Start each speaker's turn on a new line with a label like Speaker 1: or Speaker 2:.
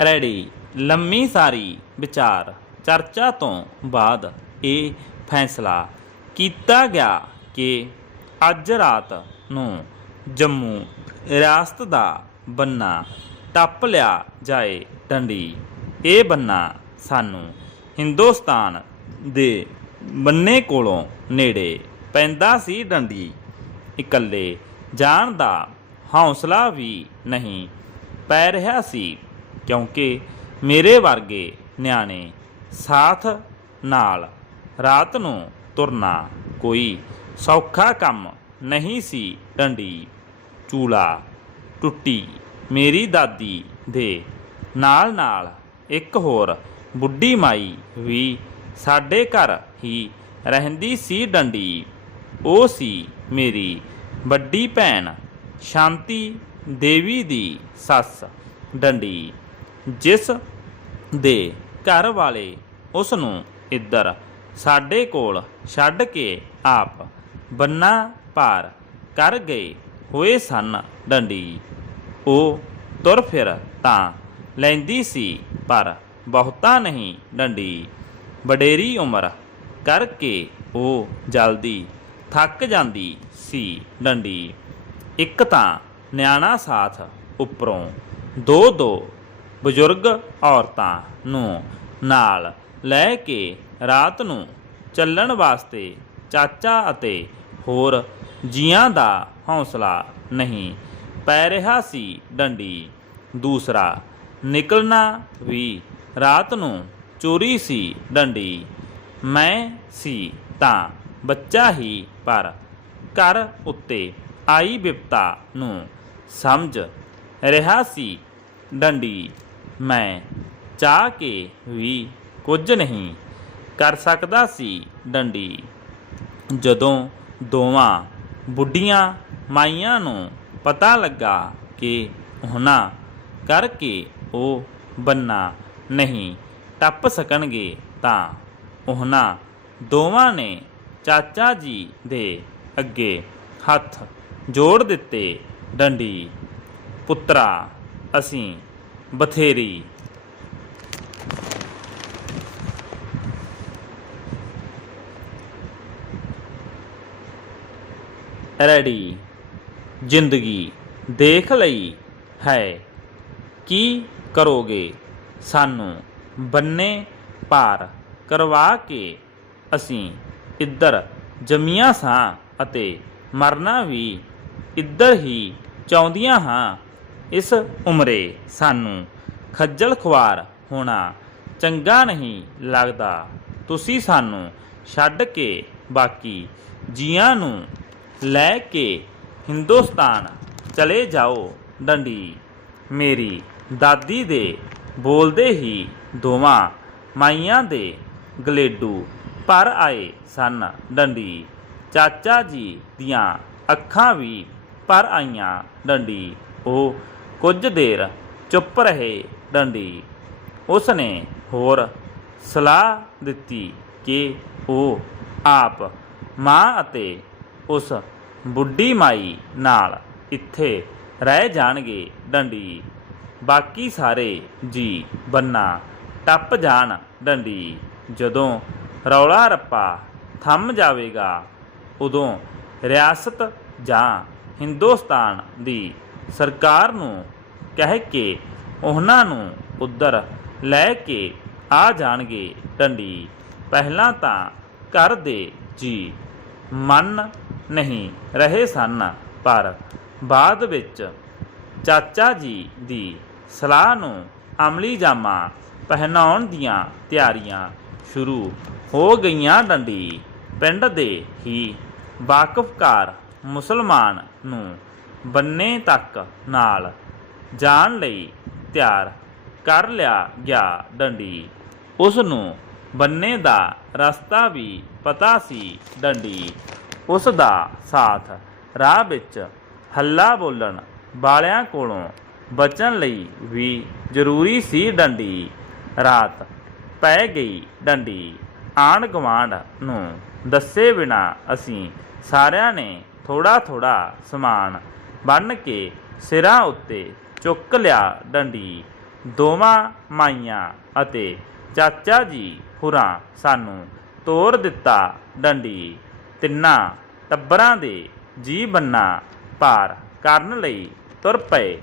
Speaker 1: Ready. ਲੰਮੀ ਸਾਰੀ ਵਿਚਾਰ, ਚਰਚਾ ਤੋਂ ਬਾਅਦ ਇਹ ਫੈਸਲਾ ਕੀਤਾ ਗਿਆ ਕਿ ਅੱਜ ਰਾਤ ਨੂੰ ਜੰਮੂ ਰਿਆਸਤ ਦਾ ਬੰਨਾ ਟੱਪ ਲਿਆ ਜਾਏ ਡੰਡੀ। ਇਹ ਬੰਨਾ ਸਾਨੂੰ ਹਿੰਦੁਸਤਾਨ ਦੇ ਬੰਨੇ ਕੋਲੋਂ ਨੇੜੇ ਪੈਂਦਾ ਸੀ ਡੰਡੀ। ਇਕੱਲੇ ਜਾਣ ਦਾ ਹੌਸਲਾ ਵੀ ਨਹੀਂ ਪੈ ਰਿਹਾ ਸੀ। ਕਿਉਂਕਿ ਮੇਰੇ ਵਰਗੇ ਨਿਆਣੇ ਸਾਥ ਨਾਲ ਰਾਤ ਨੂੰ ਤੁਰਨਾ ਕੋਈ ਸੌਖਾ ਕੰਮ ਨਹੀਂ ਸੀ ਡੰਡੀ। ਚੂਲਾ ਟੁੱਟੀ। ਮੇਰੀ ਦਾਦੀ ਦੇ ਨਾਲ ਨਾਲ ਇੱਕ ਹੋਰ ਬੁੱਢੀ ਮਾਈ ਵੀ ਸਾਡੇ ਘਰ ਹੀ ਰਹਿੰਦੀ ਸੀ ਡੰਡੀ। ਉਹ ਸੀ ਮੇਰੀ ਵੱਡੀ ਭੈਣ ਸ਼ਾਂਤੀ ਦੇਵੀ ਦੀ ਸੱਸ ਡੰਡੀ। ਜਿਸ ਦੇ ਘਰ ਵਾਲੇ ਉਸ ਨੂੰ ਇੱਧਰ ਸਾਡੇ ਕੋਲ ਛੱਡ ਕੇ ਆਪ ਬੰਨਾ ਪਾਰ ਕਰ ਗਏ ਹੋਏ ਸਨ ਡੰਡੀ। ਉਹ ਤੁਰ ਫਿਰ ਤਾਂ ਲੈਂਦੀ ਸੀ, ਪਰ ਬਹੁਤਾ ਨਹੀਂ ਡੰਡੀ। ਵਡੇਰੀ ਉਮਰ ਕਰਕੇ ਉਹ ਜਲਦੀ ਥੱਕ ਜਾਂਦੀ ਸੀ ਡੰਡੀ। ਇੱਕ ਤਾਂ ਨਿਆਣਾ ਸਾਥ ਉੱਪਰੋਂ ਦੋ ਦੋ ਬਜ਼ੁਰਗ ਔਰਤਾਂ ਨੂੰ ਨਾਲ ਲੈ ਕੇ ਰਾਤ ਨੂੰ ਚੱਲਣ ਵਾਸਤੇ ਚਾਚਾ ਅਤੇ ਹੋਰ ਜੀਆਂ ਦਾ ਹੌਸਲਾ ਨਹੀਂ ਪੈ ਰਿਹਾ ਸੀ ਡੰਡੀ। ਦੂਸਰਾ, ਨਿਕਲਣਾ ਵੀ ਰਾਤ ਨੂੰ ਚੋਰੀ ਸੀ ਡੰਡੀ। ਮੈਂ ਸੀ ਤਾਂ ਬੱਚਾ ਹੀ, ਪਰ ਘਰ ਉੱਤੇ ਆਈ ਵਿਪਤਾ ਨੂੰ ਸਮਝ ਰਿਹਾ ਸੀ ਡੰਡੀ। ਮੈਂ ਚਾਹ ਕੇ ਵੀ ਕੁਝ ਨਹੀਂ ਕਰ ਸਕਦਾ ਸੀ ਡੰਡੀ। ਜਦੋਂ ਦੋਵਾਂ ਬੁੱਢੀਆਂ ਮਾਈਆਂ ਨੂੰ ਪਤਾ ਲੱਗਾ ਕਿ ਉਹਨਾਂ ਕਰਕੇ ਉਹ ਬੰਨਾ ਨਹੀਂ ਟੱਪ ਸਕਣਗੇ ਤਾਂ ਉਹਨਾਂ ਦੋਵਾਂ ਨੇ ਚਾਚਾ ਜੀ ਦੇ ਅੱਗੇ ਹੱਥ ਜੋੜ ਦਿੱਤੇ, ਡੰਡੀ ਪੁੱਤਰਾ, ਅਸੀਂ ਬਥੇਰੀ। ਰੈਡੀ। ਜ਼ਿੰਦਗੀ ਦੇਖ ਲਈ ਹੈ। ਕੀ ਕਰੋਗੇ? ਸਾਨੂੰ ਬੰਨੇ ਪਾਰ ਕਰਵਾ ਕੇ ਅਸੀਂ ਇੱਧਰ ਜੰਮੀਆਂ ਸਾਂ ਅਤੇ ਮਰਨਾ ਵੀ ਇੱਧਰ ਹੀ ਚਾਹੁੰਦੀਆਂ ਹਾਂ। ਇਸ ਉਮਰੇ ਸਾਨੂੰ ਖੱਜਲ ਖੁਆਰ ਹੋਣਾ ਚੰਗਾ ਨਹੀਂ ਲੱਗਦਾ। ਤੁਸੀਂ ਸਾਨੂੰ ਛੱਡ ਕੇ ਬਾਕੀ ਜੀਆਂ ਨੂੰ ਲੈ ਕੇ ਹਿੰਦੁਸਤਾਨ ਚਲੇ ਜਾਓ, ਡੰਡੀ। ਮੇਰੀ ਦਾਦੀ ਦੇ ਬੋਲਦੇ ਹੀ ਦੋਵਾਂ ਮਾਈਆਂ ਦੇ ਗਲੇਡੂ ਭਰ ਆਏ ਸਨ, ਡੰਡੀ। ਚਾਚਾ ਜੀ ਦੀਆਂ ਅੱਖਾਂ ਵੀ ਭਰ ਆਈਆਂ, ਡੰਡੀ। ਉਹ ਕੁਝ ਦੇਰ ਚੁੱਪ ਰਹੇ ਡੰਡੀ। ਉਸ ਨੇ ਹੋਰ ਸਲਾਹ ਦਿੱਤੀ ਕਿ ਉਹ ਆਪ ਮਾਂ ਅਤੇ ਉਸ ਬੁੱਢੀ ਮਾਈ ਨਾਲ ਇੱਥੇ ਰਹਿ ਜਾਣਗੇ ਡੰਡੀ। ਬਾਕੀ ਸਾਰੇ ਜੀ ਬੰਨਾ ਟੱਪ ਜਾਣ ਡੰਡੀ। ਜਦੋਂ ਰੌਲਾ ਰੱਪਾ ਥੰਮ ਜਾਵੇਗਾ, ਉਦੋਂ ਰਿਆਸਤ ਜਾਂ ਹਿੰਦੁਸਤਾਨ ਦੀ ਸਰਕਾਰ ਨੂੰ ਕਹਿ ਕੇ ਉਹਨਾਂ ਨੂੰ ਉੱਧਰ ਲੈ ਕੇ ਆ ਜਾਣਗੇ ਡੰਡੀ। ਪਹਿਲਾਂ ਤਾਂ ਘਰ ਦੇ ਜੀ ਮੰਨ ਨਹੀਂ ਰਹੇ ਸਨ, ਪਰ ਬਾਅਦ ਵਿੱਚ ਚਾਚਾ ਜੀ ਦੀ ਸਲਾਹ ਨੂੰ ਅਮਲੀ ਜਾਮਾ ਪਹਿਨਾਉਣ ਦੀਆਂ ਤਿਆਰੀਆਂ ਸ਼ੁਰੂ ਹੋ ਗਈਆਂ ਡੰਡੀ। ਪਿੰਡ ਦੇ ਹੀ ਵਾਕਫਕਾਰ ਮੁਸਲਮਾਨ ਨੂੰ ਬੰਨੇ ਤੱਕ ਨਾਲ ਜਾਣ ਲਈ ਤਿਆਰ ਕਰ ਲਿਆ ਗਿਆ ਡੰਡੀ। ਉਸ ਨੂੰ ਬੰਨੇ ਦਾ ਰਸਤਾ ਵੀ ਪਤਾ ਸੀ ਡੰਡੀ। ਉਸ ਦਾ ਸਾਥ ਰਾਹ ਵਿੱਚ ਹੱਲਾ ਬੋਲਣ ਵਾਲਿਆਂ ਕੋਲੋਂ ਬਚਣ ਲਈ ਵੀ ਜ਼ਰੂਰੀ ਸੀ ਡੰਡੀ। ਰਾਤ ਪੈ ਗਈ ਡੰਡੀ। ਆਂਢ ਗੁਆਂਢ ਨੂੰ ਦੱਸੇ ਬਿਨਾ ਅਸੀਂ ਸਾਰਿਆਂ ਨੇ ਥੋੜਾ ਥੋੜਾ ਸਮਾਨ ਬੰਨ ਕੇ ਸਿਰਾਂ ਉੱਤੇ ਚੁੱਕ ਲਿਆ ਡੰਡੀ। ਦੋਵਾਂ ਮਾਈਆਂ ਅਤੇ ਚਾਚਾ ਜੀ ਹੁਰਾਂ ਸਾਨੂੰ ਤੋਰ ਦਿੱਤਾ ਡੰਡੀ। ਤਿੰਨਾਂ ਟੱਬਰਾਂ ਦੇ ਜੀ ਬੰਨਾ ਪਾਰ ਕਰਨ ਲਈ ਤੁਰ ਪਏ।